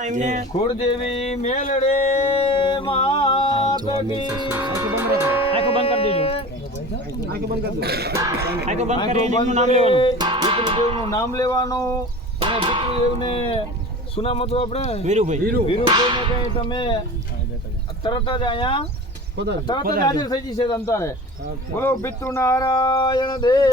કુળદેવી મેલડે માત કી આંખો બંધ કરી દેજો. આંખો બંધ કરી દો. આંખો બંધ કરી એમનું નામ લેવાનું. પિતૃદેવનું નામ લેવાનું અને પિતૃદેવને શું નામ હતું આપણે? વીરુભાઈ. વીરુભાઈને કઈ તમે તરત જ અહીંયા તરત જ હાજર થઈ જશે તમ તારે. બોલો પિતૃ નારાયણ દેવ.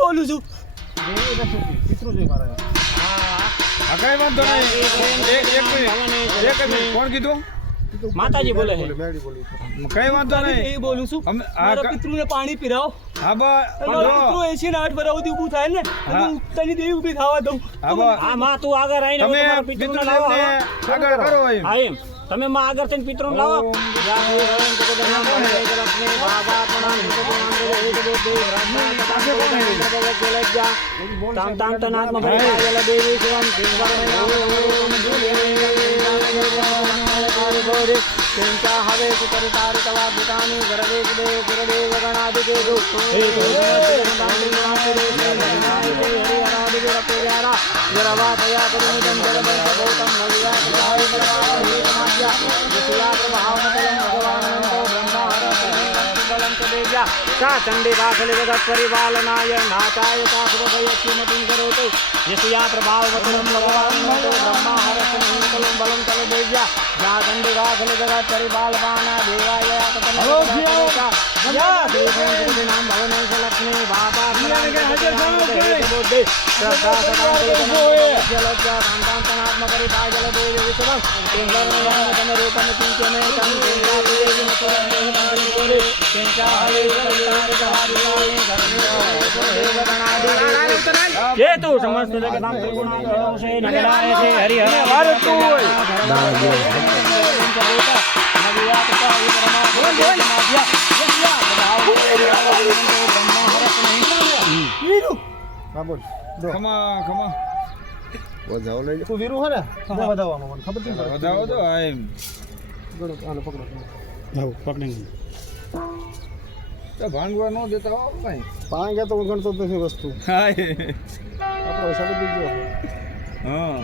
બોલું છું. કોણ કીધું? માતાજી બોલે છે. કઈ વાંધો નહીં. બોલું છું. મારા પિતૃને પાણી પીરાવો. હા પિતૃ 88 વર્ષ સુધી ઊભું થાય ને હું તને દેવી ઊભી થવા દઉં. હા માં તું આગળ આવીને તમારા પિતૃને લાવો. આગળ કરો એમ. હા એમ તમે માં આગળ થઈને પિતૃને લાવો. त्यांच्या हवे सुपरितार तवा भूतानी घरदेश देव गुरदेव गणाधिदेव जरवातया करुणिदं जगदं गौतम नव्या सा चंडी दाखले जगत परिपालनाय नाथाय सासुरभयस्यमतिं करोतु यस्या प्रभाववचनं भगवान् ब्रह्मा हरस्यमङ्गलं बलं तलदेव्या या चंडी दाखले जगत परिपालना देवाय या देवनाम भवनं लक्ष्मी बाबा श्रद्धा सदा संतानात्म परिपाजल देव विश्वं केंद्रं रूपं किंचने ये तो समस्त जगदां त्रिगुणात्मक से नगराय से हरि हरि भारत तो ખમા ખમા વધાવો લઈ તું વીરુ હે ને વધાવવાનો મને ખબર છે વધાવો તો આ એમ ગણો આને પકડો જાવ પકડીને તો ભાંગવા ન દેતા હો ભાઈ પાંગ્યા તો ગણતો જ નથી વસ્તુ હા આપણો હિસાબ દીજો હા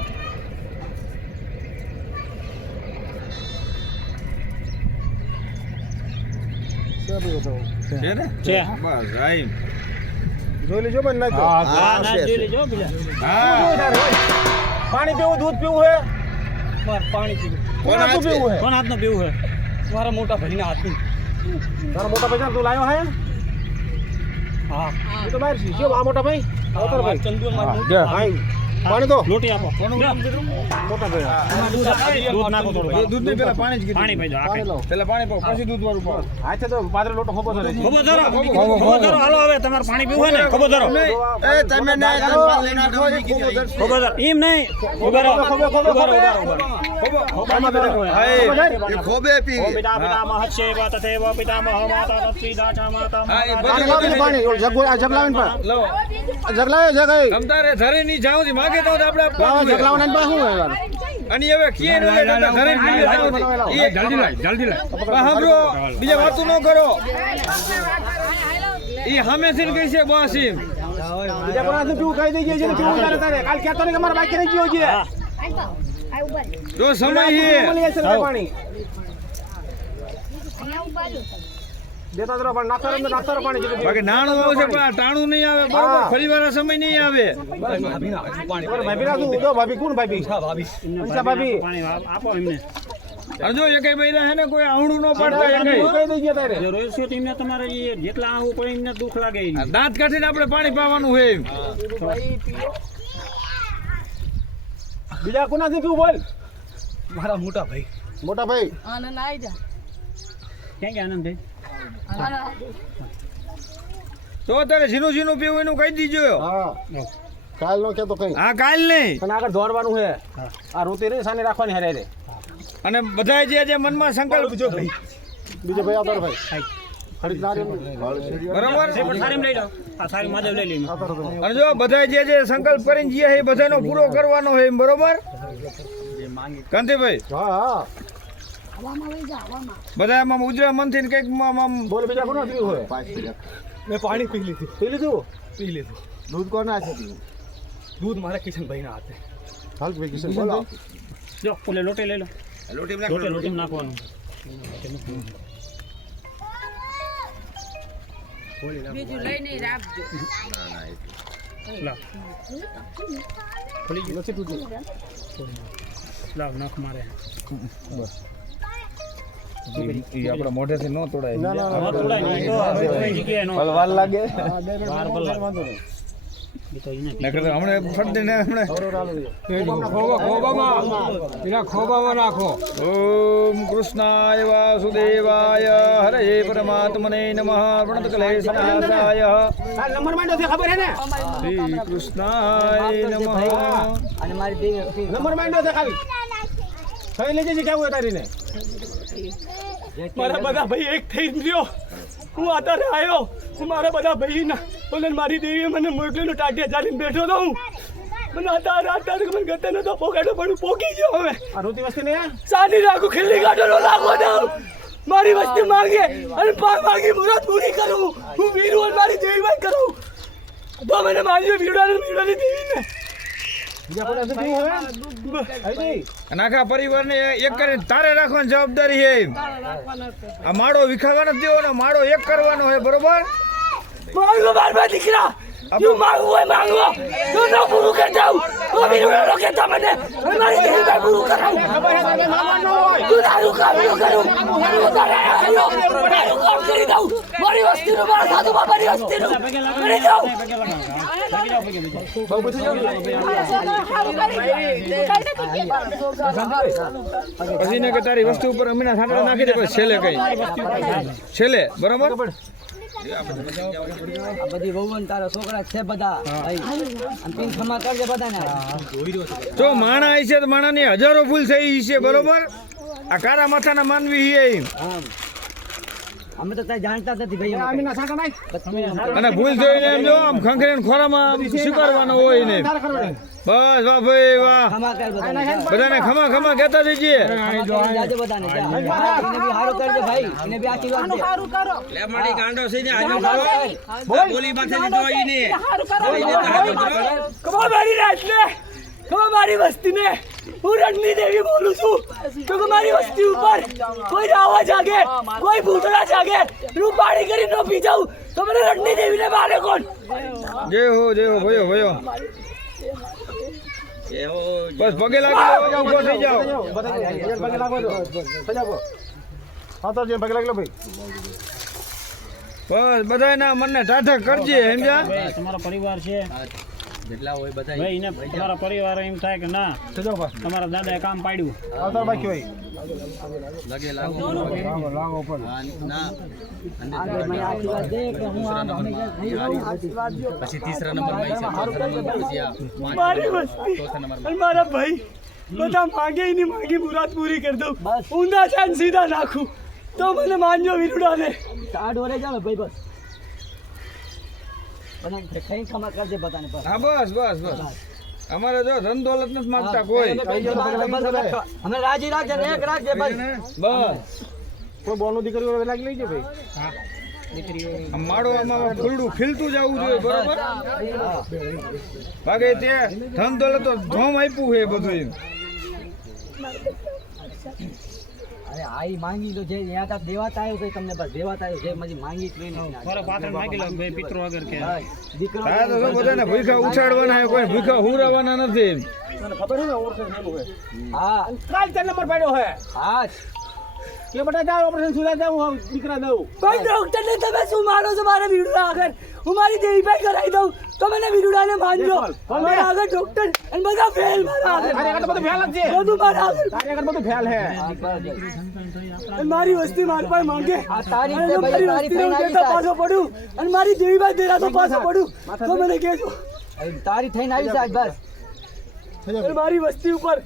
સાબી બતાવો છે ને છે બસ આઈ જોઈ લેજો પણ ના હા ના જોઈ લેજો પેલા હા પાણી પીવું દૂધ પીવું હે માર પાણી પીવું કોણ હાથ પીવું હે કોણ હાથનો પીવું હે મારા મોટા ભાઈના હાથનું તારા મોટા ભાઈ તું લાવ્યો હે હા એ તો બહાર છે આ મોટા ભાઈ આવતર ભાઈ ચંદુ માર હા પાણી તો લોટી આપો મોટા ભાઈ દૂધ નાખો થોડું દૂધ ને પેલા પાણી જ કીધું પાણી પી દો પાણી લાવો પેલા પાણી પાવ પછી દૂધ વાળું પાવ આછે તો પાદરે લોટો ખોબો ધરે ખબર ધરો હાલો હવે તમારે પાણી પીવું હોય ને ખબર ધરો એ તમે ના ખબર ધરો એમ નહીં ઉભા રહો એ ખોબે પી પિતા પિતામહ સેવ તથેવ પિતામહ માતા તત્રીદાચા માતા પાણી જગ લાવીને પા લો જગ લાવ્યો જગ એ તમતારે ધરે ની જાવ થી માગે તો આપણે લાવો જગ લાવવાના પા શું હે અને હવે કીએ નો લે ધરે ની જાવ થી એ જલ્દી લાય સાંભળો બીજા વાતો ન કરો ઈ સામે થી કઈ છે બોસ એમ બીજા કોનાથી તું કહી દેજે છે તું તારે તારે કાલ કહેતો ને કે મારા બાકી રહી ગયો છે જો સમય હે મળી જશે પાણી દેતા દરો પણ નાખતા પાણી છે બાકી નાણું આવશે પણ ટાણું નહીં આવે બરોબર ફરીવાર સમય નહીં આવે ભાભી રાતું જો ભાભી કોણ ભાભી ભાભી ભાભી પાણી આપો એમને જો એકે બૈરા હે ને કોઈ આવણું ન પાડતા એકે કહી દેજે તારે જરૂર છે તેમને તમારે એ જેટલા આવું પડે એમને દુઃખ લાગે ઈ. દાંત કાઢીને આપણે પાણી પાવાનું હોય એમ. બીજા કોનાથી પીવું બોલ મારા મોટા ભાઈ આનંદ આવી જા ક્યાં ગયા આનંદ ભાઈ તો તારે ઝીનું ઝીનું પીવું એનું કહી દીજો. હા કાલ નો કેતો કઈ હા કાલ નહીં. અને આગળ દોડવાનું છે આ રોતી રે સાને રાખવાની હારે રે અને બધા જે મનમાં સંકલ્પ બીજો ભાઈ આવતો ભાઈ ખરીદનાર બરાબર. સારી લઈ લો આ સારી માધવ લઈ લઈ અને જો બધા જે સંકલ્પ કરીને ગયા છે એ બધાનો પૂરો કરવાનો છે એમ બરોબર કાંતિભાઈ. હા હા બધા આમાં ઉજરા મનથી ને કંઈક બોલ બીજા કોનો પીવું હોય મેં પાણી પી લીધું દૂધ કોને છે दूध मारा किशन भाई ना आते હાલ ભાઈ કિશન બોલો જો ઓલે લોટે લઈ લો લોટે નાખવાનું બીજું લઈ નહીં રાખજો લાવ નથી પીધું લાવ નાખ મારે આપણા મોઢેથી ન તોડાય. ના ના હા, થોડા નહીં તો હવે જગ્યાએ નો વાર લાગે વાર પર લાવ. એ તો એને નકર તો હમણે ફટ દે હમણે. ઓમ કૃષ્ણાય વાસુદેવાય હરે પરમાત્મને નમઃ પ્रणत क्लेशनाशाय નંબર માંડ્યો છે ખબર હે ને શ્રી કૃષ્ણાય નમઃ. નંબર માંડ્યો છે ખાલી કઈ લેજે છે કેવું તારીને મારા બધા ભાઈ એક થઈ ગયો હું આતારે આવ્યો હું મારા બધા ભાઈના બોલે મારી દેવીએ મને મોકલેલો ટાટિયા ચાલીને બેઠો તો હું મને આતારે મને ગતે નતો પોગાડો પણ હું પોકી ગયો હવે આ રોતી વસ્તી ને સાની રાખું ખીલી કાઢો લાગો દઉં મારી વસ્તી માંગે અને પા માંગી મુરાદ પૂરી કરું હું વીરુ અને મારી દેવી વાત કરું તો મને મારી વીરડાની દેવીને બીજા કોઈ નથી પીવું હવે હઈ અને આખા પરિવારને એક કરીને તારે રાખવાની જવાબદારી છે. આ માળો વિખાવા નથી દેવાનો, માળો એક કરવાનો છે બરોબર. માંગો મારવા દીકરા તું માંગવું હોય માંગો તું ન પૂરું કરતા હું વીરુ કહેતા મને મારી દેવી વાત પૂરું કરાવું તું તારું કામ ન કરું હું તારે આવ્યો તારું કામ કરી દઉં મારી વસ્તીનું મારા સાધુ બાબાની વસ્તીનું કરી દઉં પછી ને કે તારી વસ્તુ ઉપર અમીના છાંટડા નાખી દે પછી છેલ્લે કઈ છેલ્લે બરોબર. બધી વહુવન તારા છોકરા છે બધા ભાઈ અને પિન ખમા કરજે બધાને જો માણા આવી છે તો માણાની હજારો ભૂલ થઈ છે બરોબર. આ કારા માથાના માનવી છે અમે તો કઈ જાણતા જ નથી ભાઈ આમીના સાકા નાખ અને ભૂલ થઈને એમ જો આમ ખંખરીને ખોરામાં સ્વીકારવાનો હોય ને. બસ વાહ ભાઈ વાહ. ખમા કર બધાને બધાને ખમા ખમા કહેતા જઈએ. જાજે બધાને જા. એને બી હારો કરજે ભાઈ એને બી આશીર્વાદ દે સારું કરો લે મારી ગાંડો છે ને આજુ બોલી માથે લીધો ઈને. કમા મારી રાત ને કમા મારી વસ્તી ને હું રણની દેવી બોલું છું તો કે મારી વસ્તી ઉપર કોઈ રાવા જાગે કોઈ ભૂતળા જાગે હું પાણી કરી ન પી જાઉં તો મને રણની દેવીને મારે કોણ જય હો ભયો ભયો. બસ પગે લાગી જાઓ, ઊભો થઈ જાઓ. પગે લાગો તો સજાવો હા તો જે પગે લાગી લો ભાઈ બસ બધાના મનને ટાઢક કરજે સમજ્યા. ભાઈ તમારો પરિવાર છે ભાઈ એને તમારા પરિવાર એમ થાય કે ના સજાવો બસ તમારા દાદાએ કામ પાડ્યું આવતા બાકી હોય આગળ મને આશીર્વાદ દે કે હું આમ હંમેશા થઈ રહું આશીર્વાદ દો મારી વસ્તી અને મારા ભાઈ બધા માંગે એની માંગી મુરાદ પૂરી કરી દઉં ઊંધા ચાંદ સીધા નાખું તો મને માનજો વીરુડાને આડ વરે જાવ ભાઈ બસ અને કઈ ખમા કરજે બધાને બસ હા બસ બસ બસ. અમારે જો ધન દોલત નથી માંગતા કોઈ. અમે રાજી રાખજે એક રાખજે બસ બસ કોઈ બોલનું દીકરી હોય લાગી લેજો ભાઈ આ માળો આમાં ફૂલડું ખીલતું જવું જોઈએ બરોબર. બાકી તે ધન દોલત તો ધોમ આપ્યું છે બધું એમ. અરે આઈ માંગી લો જે ત્યાં તક દેવાતા આવ્યો છે તમને બસ દેવાતા આવ્યો જે મજી માંગી જ નહીં મારા પાત્ર માંગી લો ભાઈ પિત્રો વગર કે દીકરો તારે તો શું બધાને ભૂખા ઉછાળવાના છે, કોઈ ભૂખા હુરાવાના નથી એમ. તને ખબર છે ને ઓળખે છે એવું હે હા કાલ 4 નંબર પાડ્યો હે હા કે બેટા જા ઓપરેશન સુધા જાઉં દીકરા દઉં ભાઈ ડોક્ટર ને તમે શું મારો છો મારા વીડુડા આગળ હું મારી દેવી ભાઈ કરાવી દઉં તો મને વીડુડાને માનજો મારા આગળ ડોક્ટર અને બધા ફેલ મારા આગળ તારે આગળ તો બધું ફેલ જ છે બધું મારા આગળ તારે આગળ બધું ફેલ હે અને મારી વસ્તી મારા પાસે માંગે આ તારી અને છે જો ભાઈ, મારી તારી વસ્તીને ફાઈન હું દેતા આવી પાછો પડું અને મારી દેવી ભાઈ દેરા તો પાછો પડું તો મને કહેજો તારી થઈને આવી જાય બસ અને મારી વસ્તી ઉપર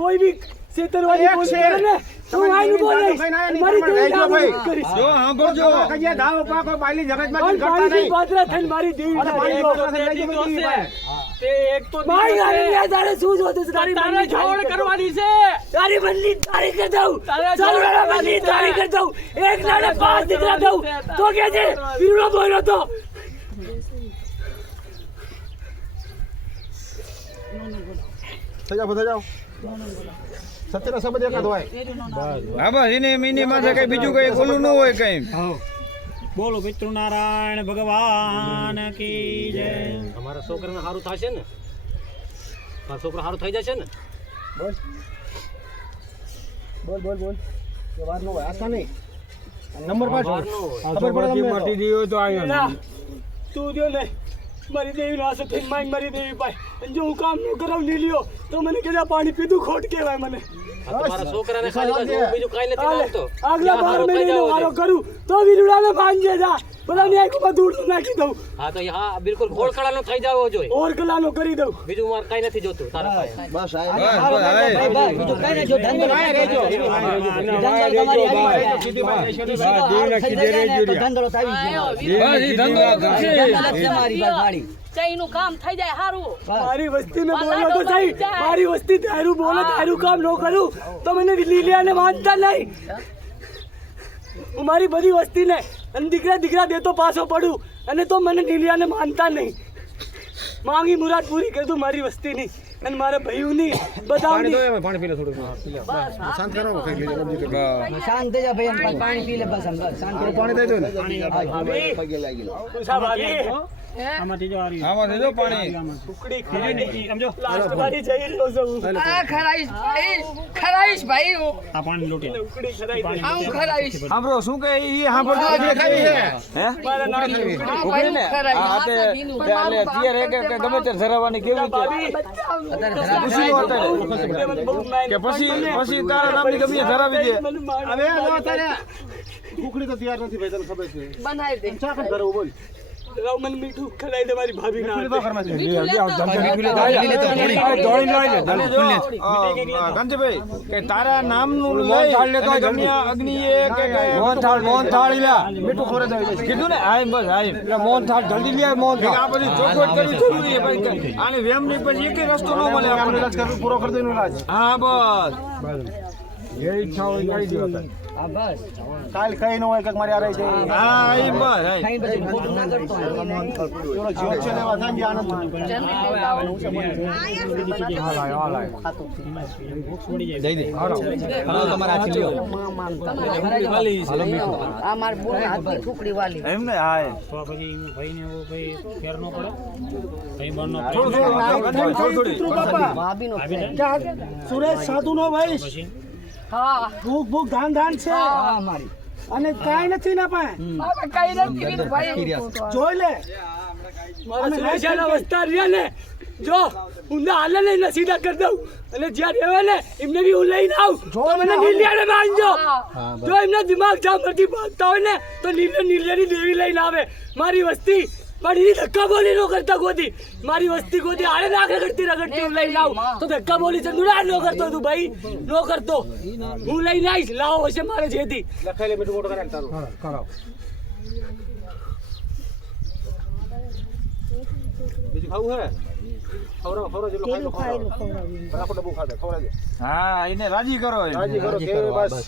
કોઈ બી છેતરવાની એક કોશિશ છે. કરે ને તો હું આઈનું બોલીશ. મારી દેવી જો ભાઈ. નામ કરીશ. જો સાંભળજો કજે દાવ પાકો બાયલી જગતમાં પણ કરતા પાણીથી નહીં પાત્રા થઈને મારી દેવી અરે પાણી પાછળ લઈ જજો બધી ભાઈ. મારી ગાડી ને તારે શું જોતું છે? તારી મનની જોડ કરવાની છે. તારી મનની તારી કરી દઉં. ચાલવાના મનની તારી કરી દઉં. એક નાને 5 દીકરા દઉં. તો કે છે વીરડો બોલ્યો તો. થઈ જાઓ સત્યના શબ્દ એકાદ હોય હા બસ એની માથે કઈ બીજું કઈ ઓલું ન હોય કઈ બોલો પિતૃ નારાયણ ભગવાન કી જય. અમારા છોકરાને સારું થશે ને મારો છોકરો સારું થઈ જશે ને બોલ કે વાર નો હોય આશા નહીં નંબર પાછો ખબર પડે તમને દીયો તો ના, તું જો ને મારી દેવી નો આશો થઈને મારી દેવી ભાઈ અને જો હું કામ ન કરાવ લીલ્યો તો મને કહેતા પાણી પીધું ખોટ કહેવાય મને. આ તમારા છોકરાને ખાલી બસ હું બીજું કાંઈ નથી હાલે, લાગતો આગલા ત્યાં 12 સારું થઈ મહિને જાવ વારો છે. કરું તો વીરડાને ભાંજે જા બધા ની આંખમાં ધૂળ નાખી દઉં હા તો હા બિલકુલ ખોળખડાનો થઈ જાવો જોઈએ ઓર કલાનો કરી દઉં. બીજું મારે કાંઈ નથી જોતું તારા પાસે બસ હવે ભાઈ, ભાઈ, બીજું કઈ નહીં જો ધંધો રહેજો ધંધો આવી ગયો બસ ઈ ધંધો કરશે. તમારી બસ મારી ચઈનું કામ થઈ જાય સારું. મારી વસ્તી ને બોલો તો સહી. મારી વસ્તી તારું બોલે તારું કામ ન કરું તો મને લીલિયાને માનતા નહીં. હું મારી બધી વસ્તીને અને દીકરા દેતો પાછો પડું અને તો મને લીલિયાને માનતા નહીં. માંગી મુરાદ પૂરી કરી દઉં મારી વસ્તીની અને મારા ભાઈઓની બધાની. પાણી પી લે થોડું શાંત કરો ખાઈ લેજો શાંત થઈ જા ભાઈ એમ પાણી પી લે બસ એમ બસ શાંત થઈ પાણી દઈ દો ને ઉષા ભાભી, આમાંથી જો આ રહ્યું. આમાં જો પાણી ટુકડી ખાઈને લાસ્ટ વાળી જઈ રહ્યો છું હું. આ ખરાઈશ ભાઈ હું આ પાણી લૂંટી ટુકડી ખરાઈ દે. આવું ખરાઈશ સાંભળો શું કે ઈ સાંભળજો ખાવી છે હે મારા નામ ટુકડી. ઉકળી ને આ તે એટલે તિયર એક કે ગમે તે ધરાવવાની કેવી છે ભાભી, પૂછી લો અત્યારે. તે મને બહુ માન- કે પછી તારા નામની ગમે તે ધરાવી દે મને માન- હવે જો તારે કુકડી તો તૈયાર નથી ભાઈ તને ખબર છે બનાવી દે. ચા કર ઘરે બોલ લાવ મને મીઠું ખલાઈ દે મારી ભાભી ના કુકડી તો ઘરમાં છે કાંતિભાઈ કે તારા નામનું લઈ અને ગમે અગ્નિ કે મોહનથાળ મીઠું ખોરે દઈ દે કીધું ને આય બસ આય એટલે મોહનથાળ જલ્દી લે મોહનથાળ આ બધી ચોખવટ કરવી જરૂરી છે ભાઈ આને વેમ નહીં પછી એક રસ્તો ન મળે આપણે આપણને ઇલાજ કરવું પૂરો કરી દે એનો ઇલાજ હા બસ જે ઈચ્છા હોય કરી દો હા બસ કાલ કઈ ન હોય કે મારી આ રહી છે હા એ બસ આય ખાઈ પછી ખોટું ના કરતો હોય. એનો જીવ છે ને વાંધા આનંદ દઈ દે આ માર બોલ હાથની ટુકડી વાલી. એમ ને હા તો પછી ભાઈને એવો ભાઈ ફેર ન પડે ભાઈ બનનો થોડી ભાભીનો સુરેશ સાધુ નો ભાઈ પછી હા ભૂખ ધાન છે હા મારી અને કાઈ નથી ના પાસે હવે કઈ નથી કીધું ભાઈ જોઈ લે મારા સુરેશાના વસ્તાર રહ્યા ને જો ઊંધા હાલે ને સીધા કરી દઉં અને જ્યાં રહેવે ને એમને બી હું લઈને આવું તો મને નીલિયાને માનજો. જો એમના દિમાગ જામથી ભાગતા હોય ને તો નીલિયાની દેવી લઈને આવે મારી વસ્તી પણ એની ધક્કા બોલી નો કરતા ગોતી મારી વસ્તી ગોતી આડે નાખે રગડતી હું લઈને આવું તો ધક્કા બોલી ચંદુડા નો કરતો તું ભાઈ નો કરતો હું લઈને આવીશ લાવો હશે મારે જેથી લખાઈ લે મીઠું મોટું કરાય તારું કરાવ બીજું ખાવું હે ખવડાવ જેટલો ખાઈ લો બરાબર ડબ્બુ ખાધા ખવડાવ દે હા એને રાજી કરો એમ. રાજી કરો કે બસ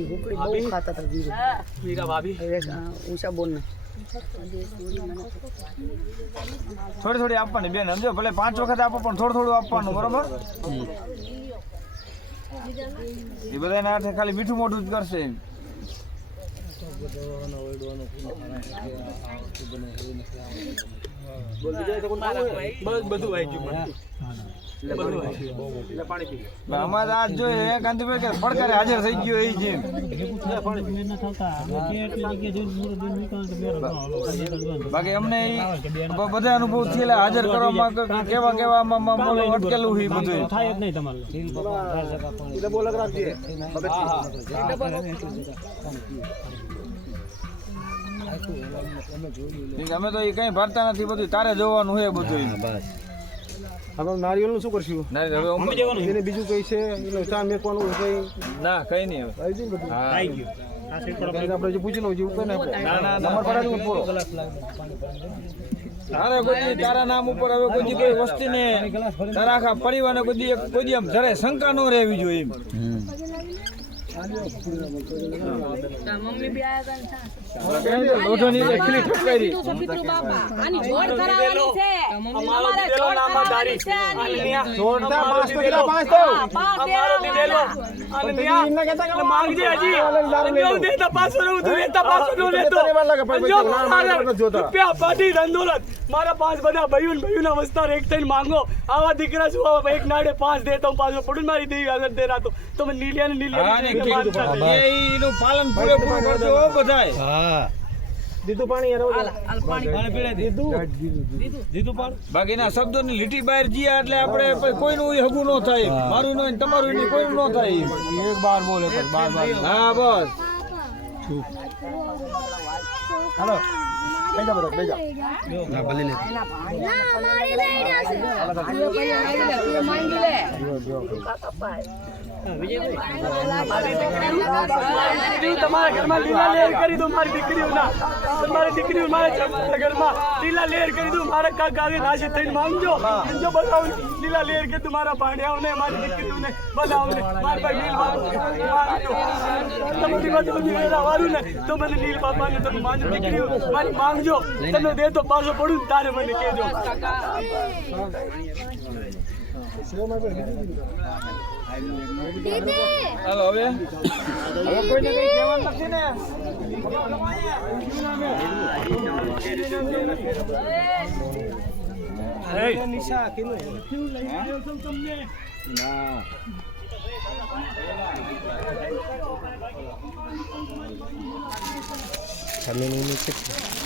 બહુ ખાતા હતા મીરા ભાભી ઉષા બોલ ને થોડી આપવાની બેન સમજો ભલે 5 વખત આપો પણ થોડું આપવાનું બરોબર એ બધાને હાથે ખાલી મીઠું મોઢું જ કરશે એમ. બસ બધું આવી ગયું મને. અમારે આજ જોઈએ કાંતિભાઈ કે પડકારે હાજર થઈ ગયો એ જેમ બાકી અમને બધા અનુભવ થયેલા હાજર કરવામાં કેવા અટકેલું છે બધું થાય જ નહીં તમારે અમે તો એ કઈ ભરતા નથી બધું તારે જોવાનું છે બધું આપણે નારિયેળનું શું કરશું એને બીજું કઈ છે એનો ચા મેકવાનું કઈ ના કઈ નહીં હવે આવી ગયું બધું આવી ગયું આપણે જે પૂછી લઉં જેવું કઈ ના નંબર પડાવી પૂરો તારે કોઈ તારા નામ ઉપર હવે કોઈ કઈ વસ્તીને તારા આખા પરિવારને કોઈ એમ જરાય શંકા ન રહેવી જોઈએ એમ મમ્મી બી આયા લોઢોની એકલી ઠપકારી પિતૃ બાપા આની જોડ કરાવવાની છે અમારો દીધેલો નામાધારી જોડતા પાંચ તો કેટલા પાંચ તો અમારો દીધેલો અને ન્યા માંગજે હજી અંજો દેતા પાછો રહું તું દેતા પાછો નો લેતો અંજો રૂપિયા પાટી ધંધોલત મારા પાંચ બધા ભાઈઓના વસ્તાર એક થઈને માંગો આવા દીકરા શું આવા એક નાડે પાંચ દેતો હું પાછો પડું મારી દેવી આગળ દે રાતો તો મેં નીલિયા એનું પાલન પૂરેપૂરું કરજો બધાય દીધું પાણી યાર બાકીના શબ્દોની લીટી બહાર જીયા એટલે આપણે કોઈનું હગું ન થાય મારું નહીં તમારું નહીં કોઈનું ન થાય એક બાર બોલે બાર હા બસ હાલો બેજા બધા બેજા ના ભલે લે તમારા ઘરમાં લીલા લેર કરી દો મારી દીકરીઓના તમારી દીકરીઓ મારા ઘરમાં લીલા લેર કરી દો મારા કાકા નાશી થઈને માંગજો જો બતાવો લીલા લેર કે તમારા ભાણિયાઓને મારી દીકરીઓને બતાવો મારા ભાઈ નીલ બાપા તમારી વાત બધી વાળું ને તો મને નીલ બાપાને તમે મારી દીકરીઓ મારી માંગજો તમે દે તો પાછો પડું તારે મને કહેજો હાલો હવે કોઈને કઈ કહેવાનું નથી ને નિશા કેનું ના તમે નહીં